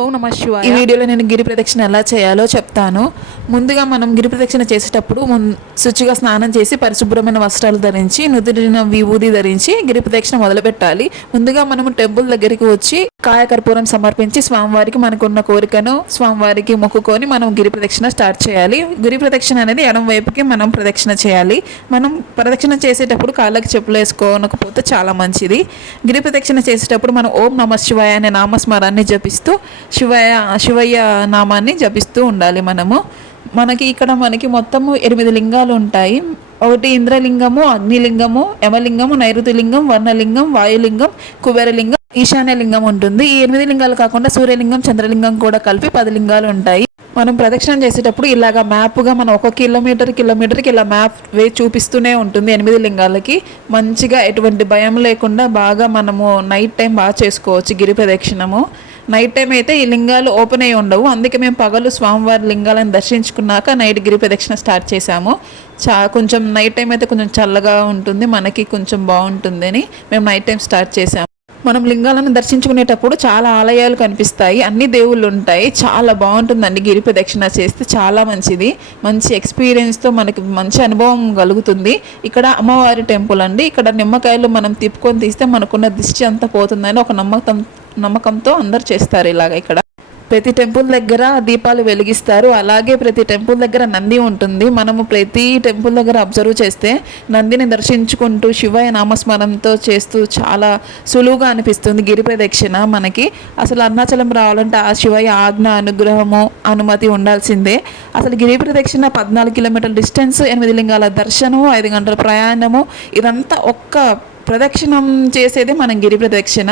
ఓం నమ శివాయ. ఈ వీడియోలో నేను గిరి ప్రదక్షిణ ఎలా చేయాలో చెప్తాను. ముందుగా మనం గిరి ప్రదక్షిణ చేసేటప్పుడు శుచిగా స్నానం చేసి పరిశుభ్రమైన వస్త్రాలు ధరించి నుదిరిన విభూది ధరించి గిరి ప్రదక్షిణ మొదలుపెట్టాలి. ముందుగా మనం టెంపుల్ దగ్గరికి వచ్చి కాయకర్పూరం సమర్పించి స్వామివారికి మనకున్న కోరికను స్వామివారికి మొక్కుకొని మనం గిరి ప్రదక్షిణ స్టార్ట్ చేయాలి. గిరి ప్రదక్షిణ అనేది ఎడం వైపుకి మనం ప్రదక్షిణ చేయాలి. మనం ప్రదక్షిణ చేసేటప్పుడు కాళ్ళకి చెప్పులు వేసుకోనకపోతే చాలా మంచిది. గిరి ప్రదక్షిణ చేసేటప్పుడు మనం ఓం నమ శివాయ అనే నామస్మరాన్ని జపిస్తూ శివయ్య శివయ్య నామాన్ని జపిస్తూ ఉండాలి మనము. మనకి ఇక్కడ మనకి మొత్తము ఎనిమిది లింగాలు ఉంటాయి. ఒకటి ఇంద్రలింగము అగ్నిలింగము యమలింగము నైరుతిలింగం వర్ణలింగం వాయులింగం కుబేరలింగం ఈశాన్య లింగం ఉంటుంది. ఈ ఎనిమిది లింగాలు కాకుండా సూర్యలింగం చంద్రలింగం కూడా కలిపి పది లింగాలు ఉంటాయి. మనం ప్రదక్షిణ చేసేటప్పుడు ఇలాగా మ్యాప్గా మనం ఒక కిలోమీటర్ కిలోమీటర్కి ఇలా మ్యాప్ వే చూపిస్తూనే ఉంటుంది ఎనిమిది లింగాలకి. మంచిగా ఎటువంటి భయం లేకుండా బాగా మనము నైట్ టైం బాగా చేసుకోవచ్చు గిరి ప్రదక్షిణము. నైట్ టైం అయితే ఈ లింగాలు ఓపెన్ అయి ఉండవు. అందుకే మేము పగలు స్వామివారి లింగాలను దర్శించుకున్నాక నైట్ గిరి ప్రదక్షిణ స్టార్ట్ చేశాము. చా కొంచెం నైట్ టైం అయితే కొంచెం చల్లగా ఉంటుంది. మనకి కొంచెం బాగుంటుందని మేము నైట్ టైం స్టార్ట్ చేసాము మనం లింగాలను దర్శించుకునేటప్పుడు చాలా ఆలయాలు కనిపిస్తాయి అన్ని దేవుళ్ళు ఉంటాయి. చాలా బాగుంటుందండి గిరి ప్రదక్షిణ చేస్తే చాలా మంచిది. మంచి ఎక్స్పీరియన్స్తో మనకి మంచి అనుభవం కలుగుతుంది. ఇక్కడ అమ్మవారి టెంపుల్ అండి. ఇక్కడ నిమ్మకాయలు మనం తిప్పుకొని తీస్తే మనకున్న దిష్టి అంతా పోతుందని ఒక నమ్మకం నమ్మకంతో అందరు చేస్తారు ఇలాగ ఇక్కడ. ప్రతి టెంపుల్ దగ్గర దీపాలు వెలిగిస్తారు. అలాగే ప్రతి టెంపుల్ దగ్గర నంది ఉంటుంది. మనము ప్రతి టెంపుల్ దగ్గర అబ్జర్వ్ చేస్తే నందిని దర్శించుకుంటూ శివయ్య నామస్మరణతో చేస్తూ చాలా సులువుగా అనిపిస్తుంది గిరి ప్రదక్షిణ మనకి. అసలు అరుణాచలం రావాలంటే ఆ శివయ్య ఆజ్ఞ అనుగ్రహము అనుమతి ఉండాల్సిందే. అసలు గిరి ప్రదక్షిణ పద్నాలుగు కిలోమీటర్ల డిస్టెన్స్ ఎనిమిది లింగాల దర్శనము ఐదు గంటల ప్రయాణము ఇదంతా ఒక్క ప్రదక్షిణం చేసేది మనం గిరి ప్రదక్షిణ.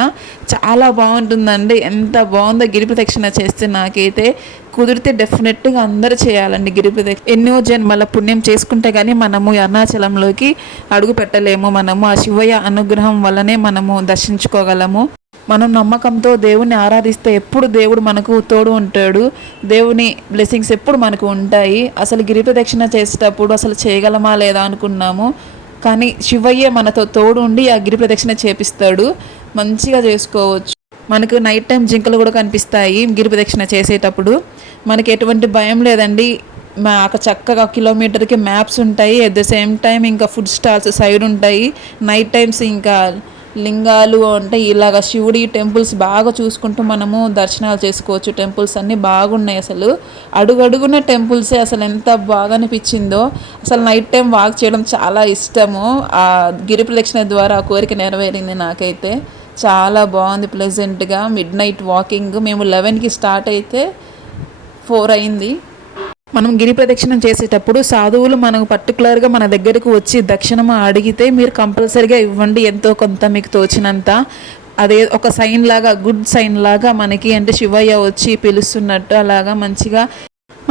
చాలా బాగుంటుందండి. ఎంత బాగుందో గిరి ప్రదక్షిణ చేస్తే నాకైతే కుదిరితే డెఫినెట్గా అందరూ చేయాలండి గిరి ప్రదక్షిణ. ఎన్నో జన్మల పుణ్యం చేసుకుంటే కానీ మనము అరుణాచలంలోకి అడుగు పెట్టలేము. మనము ఆ శివయ్య అనుగ్రహం వల్లనే మనము దర్శించుకోగలము. మనం నమ్మకంతో దేవుని ఆరాధిస్తే ఎప్పుడు దేవుడు మనకు తోడు ఉంటాడు. దేవుని బ్లెస్సింగ్స్ ఎప్పుడు మనకు ఉంటాయి. అసలు గిరి ప్రదక్షిణ చేసేటప్పుడు అసలు చేయగలమా లేదా అనుకున్నాము. కానీ శివయ్యే మనతో తోడు ఉండి ఆ గిరి ప్రదక్షిణ చేపిస్తాడు. మంచిగా చేసుకోవచ్చు. మనకు నైట్ టైం జింకలు కూడా కనిపిస్తాయి గిరి ప్రదక్షిణ చేసేటప్పుడు. మనకి ఎటువంటి భయం లేదండి. మాకు చక్కగా కిలోమీటర్కి మ్యాప్స్ ఉంటాయి. అట్ ద సేమ్ టైం ఇంకా ఫుడ్ స్టాల్స్ సైడ్ ఉంటాయి. నైట్ టైమ్స్ ఇంకా లింగాలు అంటే ఇలాగ శివుడి టెంపుల్స్ బాగా చూసుకుంటూ మనము దర్శనాలు చేసుకోవచ్చు. టెంపుల్స్ అన్నీ బాగున్నాయి అసలు. అడుగడుగున టెంపుల్సే అసలు ఎంత బాగా అనిపించిందో. అసలు నైట్ టైం వాక్ చేయడం చాలా ఇష్టము. ఆ గిరి ప్రదక్షిణ ద్వారా ఆ కోరిక నెరవేరింది నాకైతే. చాలా బాగుంది ప్లెజెంట్గా మిడ్ నైట్ వాకింగ్ మేము లెవెన్కి స్టార్ట్ అయితే ఫోర్ అయింది. మనం గిరి ప్రదక్షిణం చేసేటప్పుడు సాధువులు మనకు పర్టికులర్గా మన దగ్గరకు వచ్చి దక్షిణం అడిగితే మీరు కంపల్సరీగా ఇవ్వండి ఎంతో కొంత మీకు తోచినంత. అదే ఒక సైన్ లాగా గుడ్ సైన్ లాగా మనకి అంటే శివయ్య వచ్చి పిలుస్తున్నట్టు అలాగా మంచిగా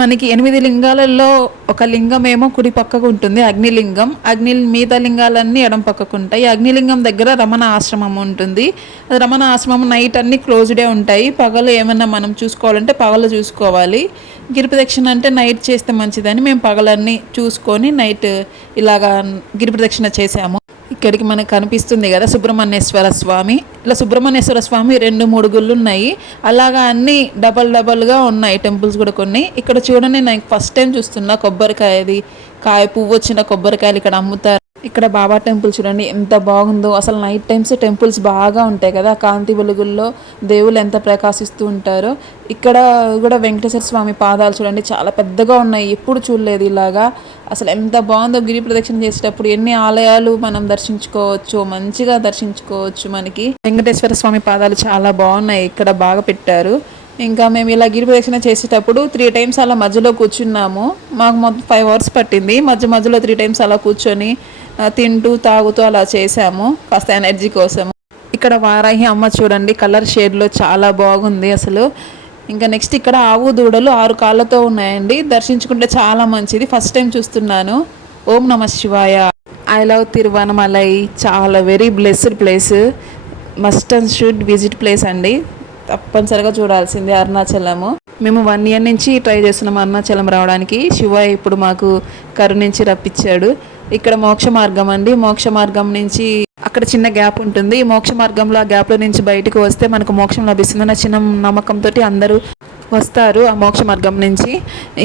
మనకి ఎనిమిది లింగాలలో ఒక లింగం ఏమో కుడి పక్కకు ఉంటుంది అగ్నిలింగం. అగ్ని మిగతా లింగాలన్నీ ఎడం పక్కకు ఉంటాయి. అగ్నిలింగం దగ్గర రమణ ఆశ్రమం ఉంటుంది. అది రమణ ఆశ్రమం నైట్ అన్ని క్లోజ్డే ఉంటాయి. పగలు ఏమన్నా మనం చూసుకోవాలంటే పగలు చూసుకోవాలి. గిరిప్రదక్షిణ అంటే నైట్ చేస్తే మంచిదని మేము పగలన్నీ చూసుకొని నైట్ ఇలాగా గిరిప్రదక్షిణ చేసాము ఇక్కడికి మనకు కనిపిస్తుంది కదా సుబ్రహ్మణ్యేశ్వర స్వామి. ఇలా సుబ్రహ్మణ్యేశ్వర స్వామి రెండు మూడు గుళ్ళు ఉన్నాయి అలాగా అన్ని డబల్ డబల్గా ఉన్నాయి టెంపుల్స్ కూడా కొన్ని. ఇక్కడ చూడండి నేను ఫస్ట్ టైం చూస్తున్నా కొబ్బరికాయది. కాయ పువ్వు వచ్చిన కొబ్బరికాయలు ఇక్కడ అమ్ముతారు. ఇక్కడ బాబా టెంపుల్ చూడండి ఎంత బాగుందో. అసలు నైట్ టైమ్స్ టెంపుల్స్ బాగా ఉంటాయి కదా. కాంతి వెలుగుల్లో దేవుళ్ళు ఎంత ప్రకాశిస్తూ ఉంటారో. ఇక్కడ కూడా వెంకటేశ్వర స్వామి పాదాలు చూడండి చాలా పెద్దగా ఉన్నాయి. ఎప్పుడు చూడలేదు ఇలాగా. అసలు ఎంత బాగుందో గిరి ప్రదక్షిణ చేసేటప్పుడు ఎన్ని ఆలయాలు మనం దర్శించుకోవచ్చు మంచిగా దర్శించుకోవచ్చు మనకి. వెంకటేశ్వర స్వామి పాదాలు చాలా బాగున్నాయి ఇక్కడ బాగా పెట్టారు. ఇంకా మేము ఇలా గిరి ప్రదక్షిణ చేసేటప్పుడు త్రీ టైమ్స్ అలా మధ్యలో కూర్చున్నాము. మాకు మొత్తం ఫైవ్ అవర్స్ పట్టింది. మధ్య మధ్యలో త్రీ టైమ్స్ అలా కూర్చొని తింటూ తాగుతూ అలా చేసాము కాస్త ఎనర్జీ కోసము. ఇక్కడ వారాహి అమ్మ చూడండి కలర్ షేడ్లో చాలా బాగుంది అసలు. ఇంకా నెక్స్ట్ ఇక్కడ ఆవు దూడలు ఆరు కాళ్ళతో ఉన్నాయండి. దర్శించుకుంటే చాలా మంచిది. ఫస్ట్ టైం చూస్తున్నాను. ఓం నమ శివాయ. I love Tiruvannamalai. చాలా very blessed place. Must and should visit place అండి. తప్పనిసరిగా చూడాల్సిందే అరుణాచలము. మేము వన్ ఇయర్ నుంచి ట్రై చేస్తున్నాం అరుణాచలం రావడానికి. శివ ఇప్పుడు మాకు కరుణించి రప్పించాడు. ఇక్కడ మోక్ష మార్గం అండి. మోక్ష మార్గం నుంచి అక్కడ చిన్న గ్యాప్ ఉంటుంది. ఈ మోక్ష మార్గంలో ఆ గ్యాప్లో నుంచి బయటకు వస్తే మనకు మోక్షం లభిస్తుందన్న చిన్న నమ్మకంతో అందరూ వస్తారు ఆ మోక్ష మార్గం నుంచి.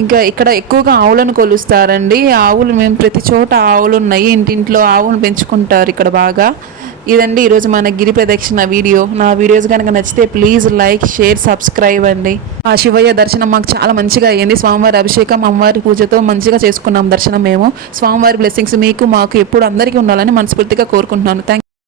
ఇంకా ఇక్కడ ఎక్కువగా ఆవులను కొలుస్తారండి. ఆవులు మేము ప్రతి చోట ఆవులు ఉన్నాయి. ఇంటింట్లో ఆవులు పెంచుకుంటారు ఇక్కడ బాగా. ఇదండి ఈరోజు మన గిరి ప్రదక్షిణ వీడియో. నా వీడియోస్ కనుక నచ్చితే ప్లీజ్ లైక్ షేర్ సబ్స్క్రైబ్ అండి. ఆ శివయ్య దర్శనం మాకు చాలా మంచిగా అయ్యింది. స్వామివారి అభిషేకం అమ్మవారి పూజతో మంచిగా చేసుకున్నాం దర్శనం మేము. స్వామివారి బ్లెస్సింగ్స్ మీకు మాకు ఎప్పుడు అందరికీ ఉండాలని మనస్ఫూర్తిగా కోరుకుంటున్నాను. థ్యాంక్